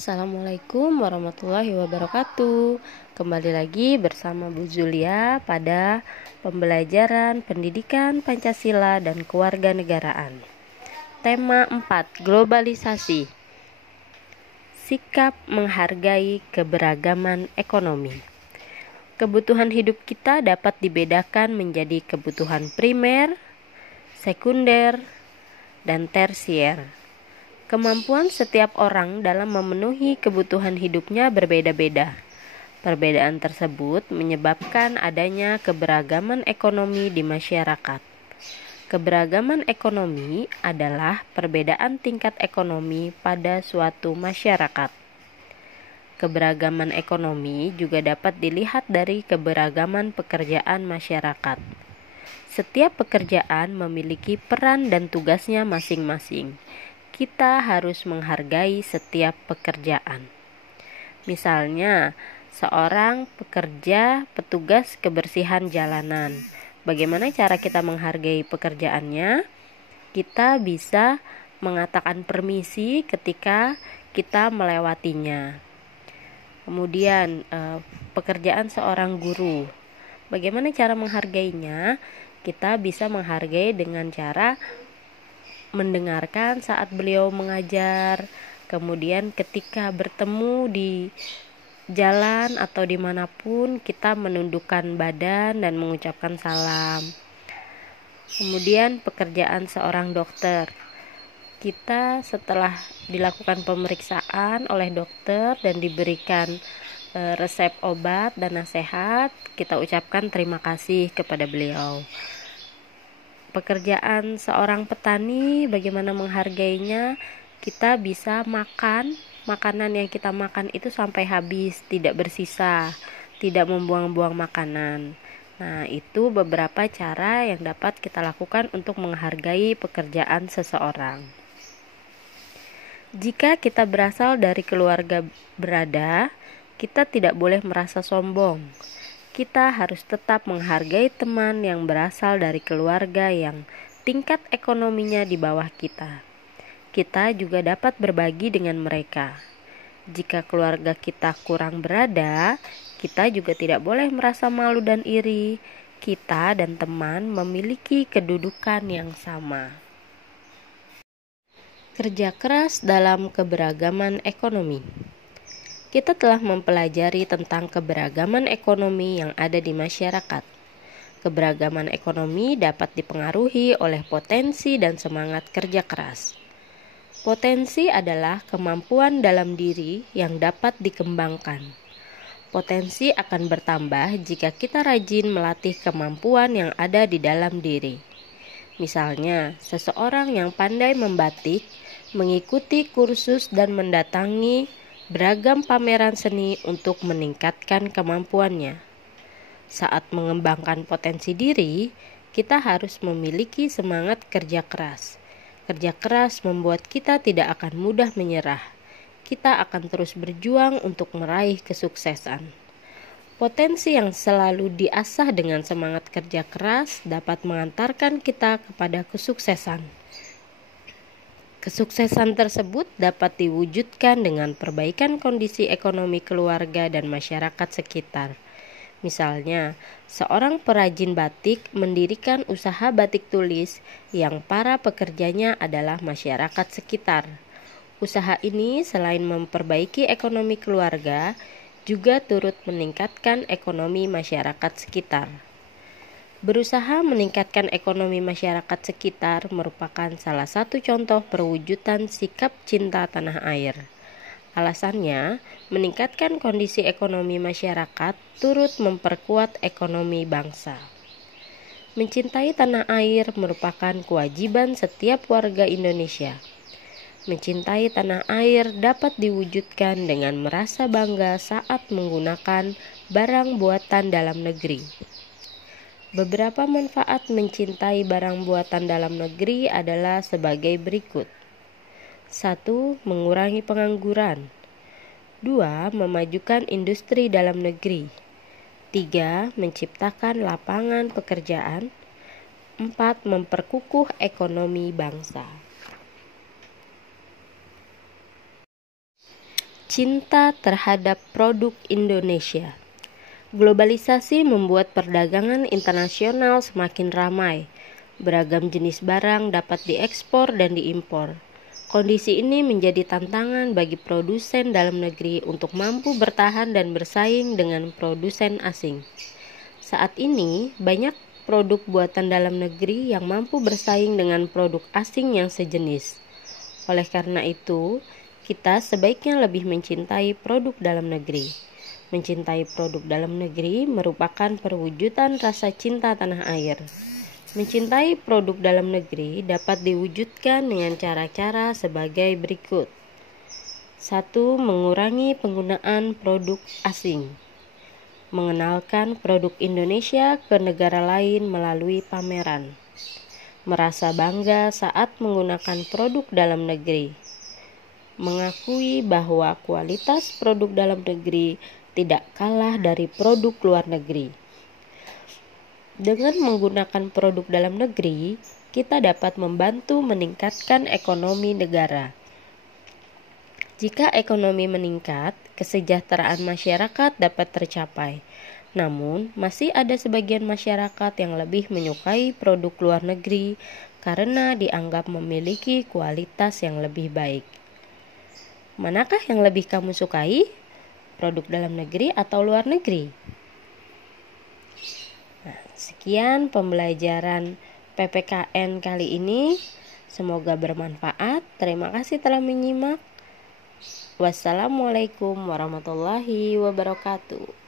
Assalamualaikum warahmatullahi wabarakatuh. Kembali lagi bersama Bu Zulia pada pembelajaran pendidikan Pancasila dan kewarganegaraan. Tema 4, globalisasi. Sikap menghargai keberagaman ekonomi. Kebutuhan hidup kita dapat dibedakan menjadi kebutuhan primer, sekunder, dan tersier. Kemampuan setiap orang dalam memenuhi kebutuhan hidupnya berbeda-beda. Perbedaan tersebut menyebabkan adanya keberagaman ekonomi di masyarakat. Keberagaman ekonomi adalah perbedaan tingkat ekonomi pada suatu masyarakat. Keberagaman ekonomi juga dapat dilihat dari keberagaman pekerjaan masyarakat. Setiap pekerjaan memiliki peran dan tugasnya masing-masing. Kita harus menghargai setiap pekerjaan. Misalnya, seorang pekerja petugas kebersihan jalanan. Bagaimana cara kita menghargai pekerjaannya? Kita bisa mengatakan permisi ketika kita melewatinya. Kemudian, pekerjaan seorang guru. Bagaimana cara menghargainya? Kita bisa menghargai dengan cara mendengarkan saat beliau mengajar, kemudian ketika bertemu di jalan atau dimanapun kita menundukkan badan dan mengucapkan salam. Kemudian pekerjaan seorang dokter, kita setelah dilakukan pemeriksaan oleh dokter dan diberikan resep obat dan nasihat, kita ucapkan terima kasih kepada beliau. Pekerjaan seorang petani, bagaimana menghargainya? Kita bisa makan, makanan yang kita makan itu sampai habis, tidak bersisa, tidak membuang-buang makanan. Nah, itu beberapa cara yang dapat kita lakukan untuk menghargai pekerjaan seseorang. Jika kita berasal dari keluarga berada, kita tidak boleh merasa sombong. Kita harus tetap menghargai teman yang berasal dari keluarga yang tingkat ekonominya di bawah kita. Kita juga dapat berbagi dengan mereka. Jika keluarga kita kurang berada, kita juga tidak boleh merasa malu dan iri. Kita dan teman memiliki kedudukan yang sama. Kerja keras dalam keberagaman ekonomi. Kita telah mempelajari tentang keberagaman ekonomi yang ada di masyarakat. Keberagaman ekonomi dapat dipengaruhi oleh potensi dan semangat kerja keras. Potensi adalah kemampuan dalam diri yang dapat dikembangkan. Potensi akan bertambah jika kita rajin melatih kemampuan yang ada di dalam diri. Misalnya, seseorang yang pandai membatik, mengikuti kursus dan mendatangi beragam pameran seni untuk meningkatkan kemampuannya. Saat mengembangkan potensi diri, kita harus memiliki semangat kerja keras. Kerja keras membuat kita tidak akan mudah menyerah. Kita akan terus berjuang untuk meraih kesuksesan. Potensi yang selalu diasah dengan semangat kerja keras dapat mengantarkan kita kepada kesuksesan. Kesuksesan tersebut dapat diwujudkan dengan perbaikan kondisi ekonomi keluarga dan masyarakat sekitar. Misalnya, seorang perajin batik mendirikan usaha batik tulis yang para pekerjanya adalah masyarakat sekitar. Usaha ini selain memperbaiki ekonomi keluarga, juga turut meningkatkan ekonomi masyarakat sekitar. Berusaha meningkatkan ekonomi masyarakat sekitar merupakan salah satu contoh perwujudan sikap cinta tanah air. Alasannya, meningkatkan kondisi ekonomi masyarakat turut memperkuat ekonomi bangsa. Mencintai tanah air merupakan kewajiban setiap warga Indonesia. Mencintai tanah air dapat diwujudkan dengan merasa bangga saat menggunakan barang buatan dalam negeri. Beberapa manfaat mencintai barang buatan dalam negeri adalah sebagai berikut. 1. Mengurangi pengangguran. 2. Memajukan industri dalam negeri. 3. Menciptakan lapangan pekerjaan. 4. Memperkukuh ekonomi bangsa. Cinta terhadap produk Indonesia. Globalisasi membuat perdagangan internasional semakin ramai. Beragam jenis barang dapat diekspor dan diimpor. Kondisi ini menjadi tantangan bagi produsen dalam negeri untuk mampu bertahan dan bersaing dengan produsen asing. Saat ini, banyak produk buatan dalam negeri yang mampu bersaing dengan produk asing yang sejenis. Oleh karena itu, kita sebaiknya lebih mencintai produk dalam negeri. Mencintai produk dalam negeri merupakan perwujudan rasa cinta tanah air. Mencintai produk dalam negeri dapat diwujudkan dengan cara-cara sebagai berikut. 1. Mengurangi penggunaan produk asing. Mengenalkan produk Indonesia ke negara lain melalui pameran. Merasa bangga saat menggunakan produk dalam negeri. Mengakui bahwa kualitas produk dalam negeri tidak kalah dari produk luar negeri. Dengan menggunakan produk dalam negeri, kita dapat membantu meningkatkan ekonomi negara. Jika ekonomi meningkat, kesejahteraan masyarakat dapat tercapai. Namun, masih ada sebagian masyarakat yang lebih menyukai produk luar negeri karena dianggap memiliki kualitas yang lebih baik. Manakah yang lebih kamu sukai? Produk dalam negeri atau luar negeri? Sekian pembelajaran PPKN kali ini. Semoga bermanfaat. Terima kasih telah menyimak. Wassalamualaikum warahmatullahi wabarakatuh.